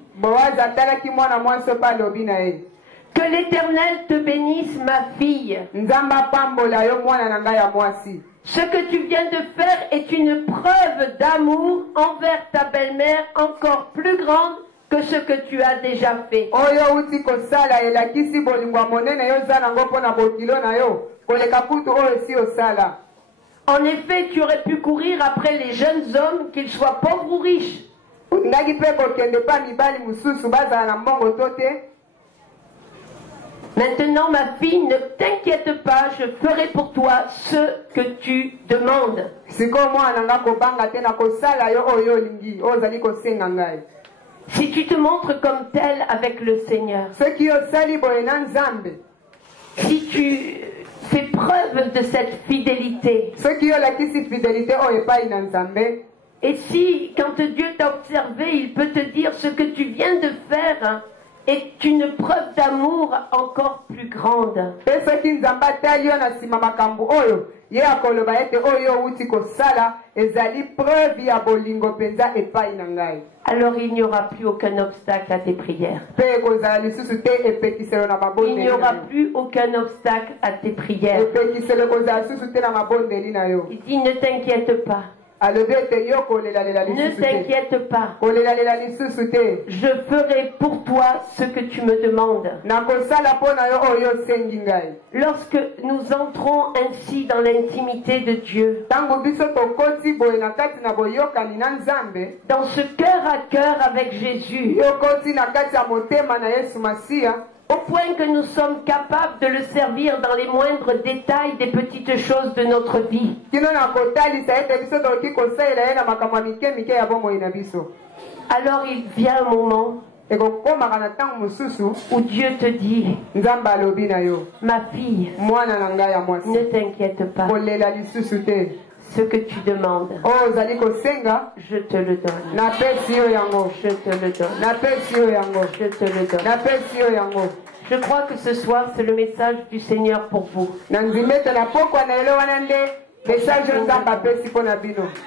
que l'Éternel te bénisse, ma fille. Ce que tu viens de faire est une preuve d'amour envers ta belle-mère encore plus grande que ce que tu as déjà fait. En effet, tu aurais pu courir après les jeunes hommes, qu'ils soient pauvres ou riches. Maintenant, ma fille, ne t'inquiète pas, je ferai pour toi ce que tu demandes. Si tu te montres comme tel avec le Seigneur, si tu fais preuve de cette fidélité, et si, quand Dieu t'a observé, il peut te dire ce que tu viens de faire est une preuve d'amour encore plus grande. Alors il n'y aura plus aucun obstacle à tes prières. Il n'y aura plus aucun obstacle à tes prières. Il dit, ne t'inquiète pas. Ne t'inquiète pas. Je ferai pour toi ce que tu me demandes. Lorsque nous entrons ainsi dans l'intimité de Dieu, dans ce cœur à cœur avec Jésus, au point que nous sommes capables de le servir dans les moindres détails des petites choses de notre vie. Alors il vient un moment où Dieu te dit, ma fille, ne t'inquiète pas. Ce que tu demandes, je te le donne. Je te le donne. Je te le donne. Je crois que ce soir, c'est le message du Seigneur pour vous.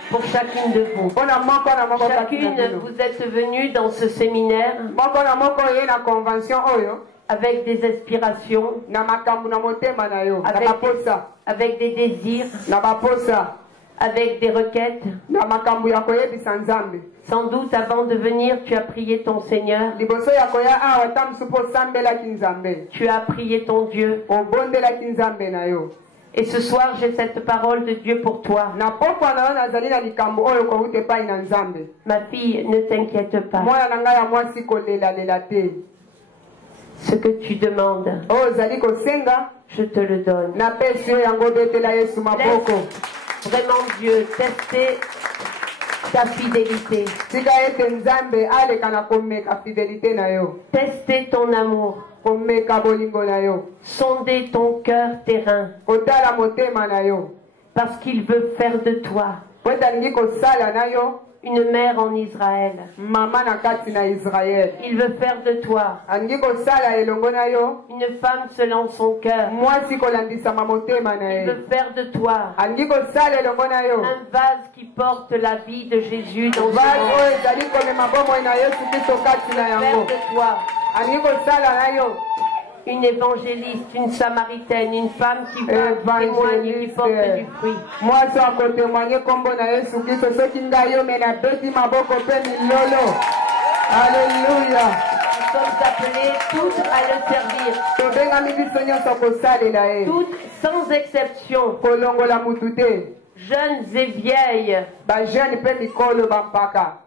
Pour chacune de vous. Chacune, vous êtes venue dans ce séminaire avec des aspirations, avec des désirs, avec des requêtes. Sans doute avant de venir, tu as prié ton Seigneur. Tu as prié ton Dieu. Et ce soir, j'ai cette parole de Dieu pour toi. Ma fille, ne t'inquiète pas. Ce que tu demandes, je te le donne. Laisse vraiment Dieu tester ta fidélité. Tester ton amour. Sonder ton cœur terrain. Parce qu'il veut faire de toi po ete alingi kosala na yo une mère en Israël. mama na kati na Israel. Il veut faire de toi Alingi kosala elongo na yo une femme selon son cœur. mwasi kolandisama motema na Il ye. veut faire de toi Alingi kosala elongo na yo un vase qui porte la vie de Jésus dans ce vase monde. oyo ezali komema bomoi na Yesu Kristo kati na Faire yango. de toi Alingi kosala na yo une évangéliste, une samaritaine, une femme qui va, qui témoigne et qui porte du fruit. mwasi akotemwanye nkombo na Yesu Kristo soki ngai yo me nabeti maboko mpe milolo. Alleluya. Nous sommes appelés toutes à le servir, Tobengami biso nyonso kosalela ye toutes sans exception, kolongola mutu te jeunes et vieilles, bajeune mpe mikolo bampaka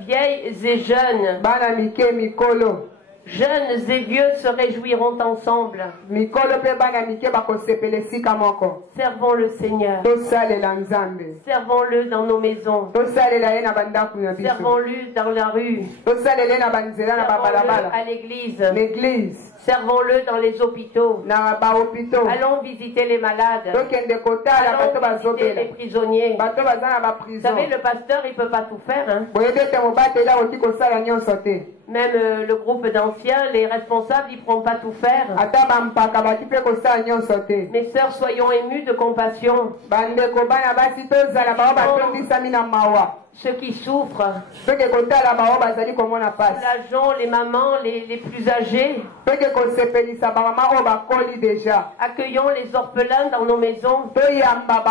vieilles et jeunes, bana mike mikolo jeunes et vieux se réjouiront ensemble. mikolo mpe bana mike bakosepela esika moko. Servons le Seigneur, Tosalela Nzambe, servons-le dans nos maisons, tosalela ye na bandako na biso, servons-le dans la rue, tosalela ye na banzela na servons-le babalabala, à l'église, l'église servons-le dans les hôpitaux. na bahopito. Allons visiter les malades, Tokende kotala bato allons visiter les bazobela, prisonniers. bato baza na Vous baprison. savez, le pasteur, il ne peut pas tout faire. Hein. Boyebi ete mobateli akoki kosala nyonso te. Même le groupe d'anciens, les responsables, ils ne pourront pas tout faire. Ata bampaka baki mpe kosala nyonso te. Mes sœurs, soyons émus de compassion. Bandeko bana basi tozala bao batondisami na mawa. Ceux qui souffrent, Toke kotala bao bazali komona pasi. soulageons les mamans, les plus âgées. Toke kosepelisa bamama oyo bakoli deja. Accueillons les orphelins dans nos maisons. Toyamba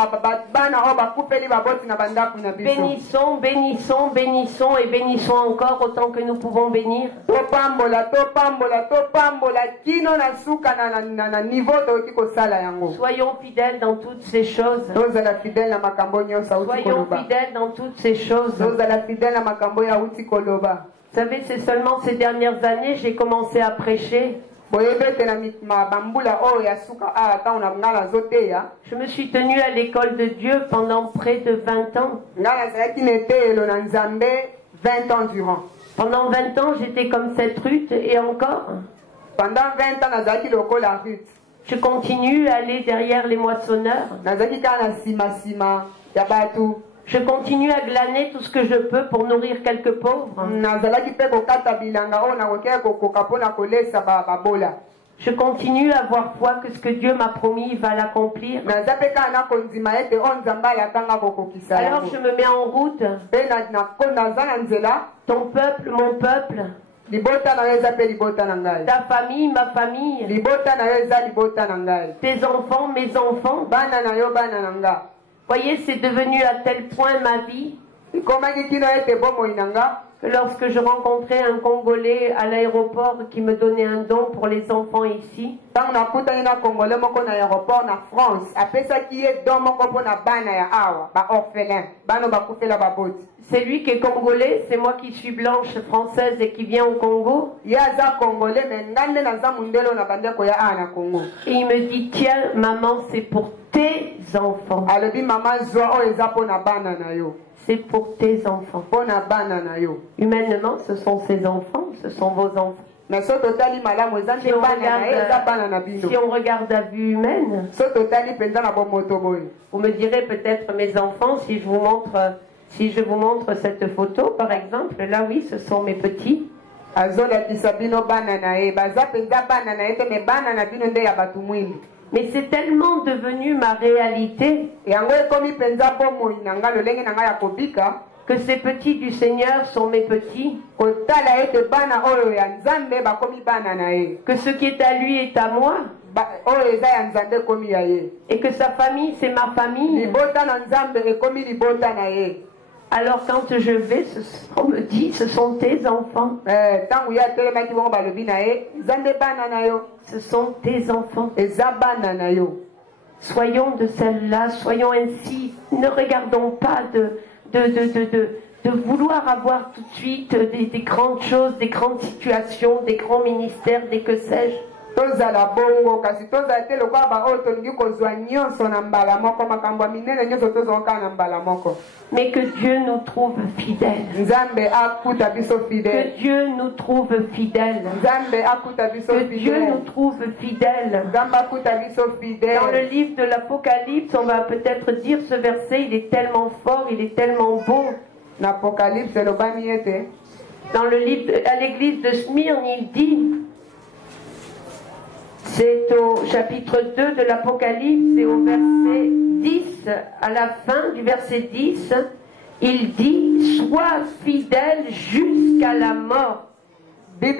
bana oyo bakupeli baboti na bandako na biso. Bénissons, bénissons, bénissons et bénissons encore autant que nous pouvons bénir. Topambola, topambola, topambola kino na suka na niveau toyoki kosala yango. Soyons fidèles dans toutes ces choses. Tozala fidèle na makambo nyonso auti Soyons koloba. fidèles dans toutes ces choses. Tozala fidèle na makambo ya auti koloba. Vous savez, c'est seulement ces dernières années j'ai commencé à prêcher. Boyebi ete na bambula oyo ya suka ntango na nga nazoteya. Je me suis tenue à l'école de Dieu pendant près de 20 ans. Nga nazalaki na eteyelo na Nzambe 20 ans durant. Pendant 20 ans, j'étais comme cette Ruth et encore. Pendant 20 ans nazalaki lokola Ruth. Je continue à aller derrière les moissonneurs. Nazalaki kaka na nsima ya batu. Je continue à glaner tout ce que je peux pour nourrir quelques pauvres. Nazalaki mpe kokata bilanga oyo nakokea kokoka mpona kolesa babola. Je continue à avoir foi que ce que Dieu m'a promis, il va l'accomplir. Naza mpe kaka nakondima ete oyo Nzambe alatanga kokokisa Alors yango. je me mets en route. Mpe naza na nzela. Ton peuple, mon peuple, Libota na yo eza mpe libota na ngai. ta famille, ma famille, Libota na yo eza libota na ngai. tes enfants, mes enfants. Bana na yo bana na nga. Voyez, c'est devenu à tel point ma vie Ekomaki kino ete bomoi na nga. que lorsque je rencontrais un Congolais à l'aéroport qui me donnait un don pour les enfants ici, Ntango nakutani na Congolais moko na aéroport na France, apesaki ye don moko mpona bana ya awa, baorphelin, bana bakufela baboti. c'est lui qui est Congolais, c'est moi qui suis blanche française et qui vient au Congo. Ye aza Congolais, mais nga nde naza mundele na bandeko ya awa na Congo. Et il me dit, tiens, maman, c'est pour tes enfants. Alobi mama zwa oyo eza mpona bana na yo. C'est pour tes enfants. Mpona bana na yo. Humainement, ce sont ses enfants, ce sont vos enfants. Mais so totali malamu eza nde bana na ye eza bana na bino. Si on regarde à vue humaine, So totali mpenza na bomoto boye. vous me direz peut-être mes enfants, si je vous montre cette photo, par exemple, là oui, ce sont mes petits. Azolakisa bino bana na ye. Baza mpenza bana na ye te, mais bana na bino nde ya bato mwingi. Mais c'est tellement devenu ma réalité Yango ekomi mpenza bomoi na nga lolenge na nga ya kobika. que ces petits du Seigneur sont mes petits, Kotala ete bana oyo ya Nzambe bakomi bana na ye. que ce qui est à lui est à moi, Oyo eza ya Nzambe ekomi ya ye. et que sa famille, c'est ma famille. Libota na Nzambe ekomi libota na ye. Alors quand je vais, on me dit, ce sont tes enfants. Ntango ye atelemaki bongo balobi na ye, Nzambe bana na yo. Ce sont tes enfants. Eza bana na yo. Soyons de celle-là, soyons ainsi. Ne regardons pas de vouloir avoir tout de suite des grandes choses, des grandes situations, des grands ministères, des que sais-je. tozala bongo kasi tozala te lokola baoyo tolingi kozwa nyonso na mbala moko makambo ya minene nyonso tozwaka na mbala moko. Mais que Dieu nous trouve fidèles. Nzambe akuta biso fidèle. Que Dieu nous trouve fidèles. Nzambe akuta biso Que fidèle. Dieu nous trouve fidèles. Nzambe akuta biso fidèle. Dans le livre de l'Apocalypse, on va peut-être dire ce verset, il est tellement fort, il est tellement beau. L'Apocalypse, lobani ete. Dans le livre à l'église de Smyrne, il dit, c'est au chapitre 2 de l'Apocalypse et au verset 10, à la fin du verset 10, il dit, sois fidèle jusqu'à la mort. Et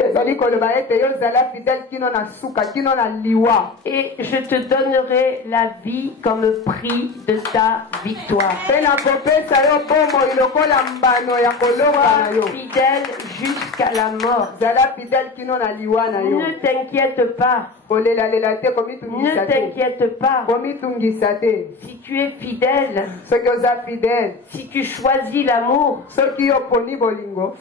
je te donnerai la vie comme prix de ta victoire. Sois fidèle jusqu'à la mort. Ne t'inquiète pas. Ne t'inquiète pas. Si tu es fidèle, si tu choisis l'amour,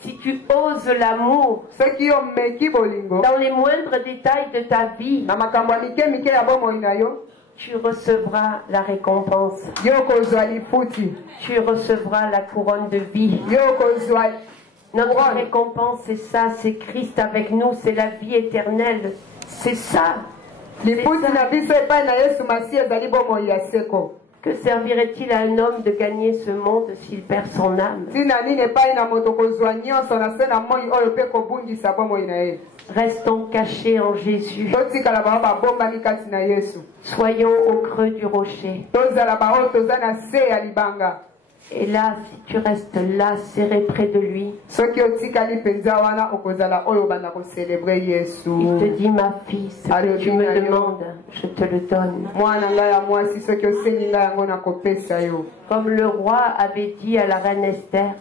si tu oses l'amour, dans les moindres détails de ta vie, tu recevras la récompense. Tu recevras la couronne de vie. Notre récompense, c'est ça, c'est Christ avec nous, c'est la vie éternelle. C'est ça. Que servirait-il à un homme de gagner ce monde s'il perd son âme? Restons cachés en Jésus. Soyons au creux du rocher. Et là, si tu restes là, serré près de lui, il te dit, ma fille, ce que tu me demandes, je te le donne. Comme le roi avait dit à la reine Esther,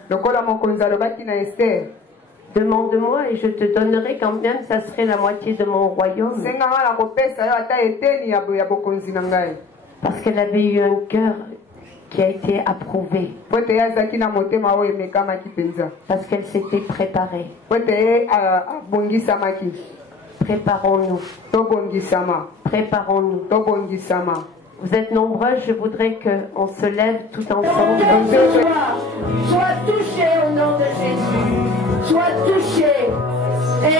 demande-moi et je te donnerai, quand même ça serait la moitié de mon royaume. Parce qu'elle avait eu un cœur qui a été approuvé. Parce qu'elle s'était préparée. Préparons-nous. Préparons-nous. Vous êtes nombreux, je voudrais qu'on se lève tout ensemble. Sois touché au nom de Jésus. Sois touché. Et